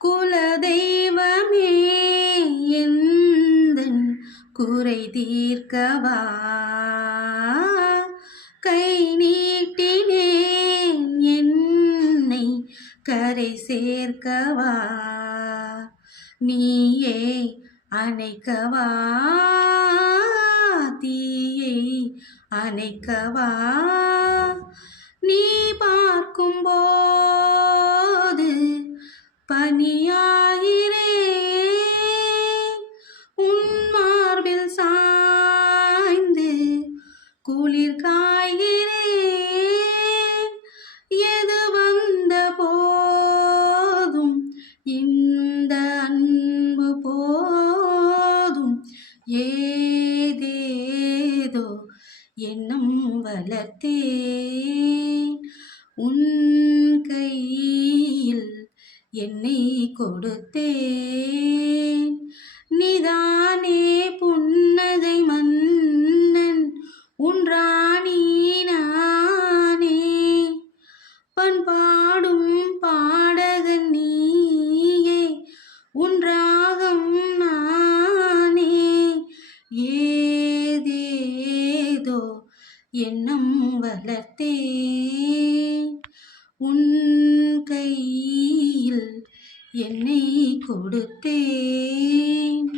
குலதெய்வமே எந்தன் குறை தீர்க்கவா கை நீட்டினேன் என்னை கரை சேர்க்கவா நீயே அணைக்கவா தீயை அணைக்கவா நீ பார்க்கும்போது பனியாகிறேன் உன் மார்பில் சாய்ந்து குளிர் காய்கிறேன் எது வந்த போதும் இந்த அன்பு போதும் ஏதேதோ எண்ணம் வளர்த்தேன் உன் கையில் என்னை கொடுத்தேன் நீதானே புன்னகை மன்னன் உன் ராணி நானே பண்பாடும் பாடகன் நீயே உன் ராகம் நானே ஏதேதோ எண்ணம் வளர்த்தேன் உன் கையில் என்னை கொடுத்தேன்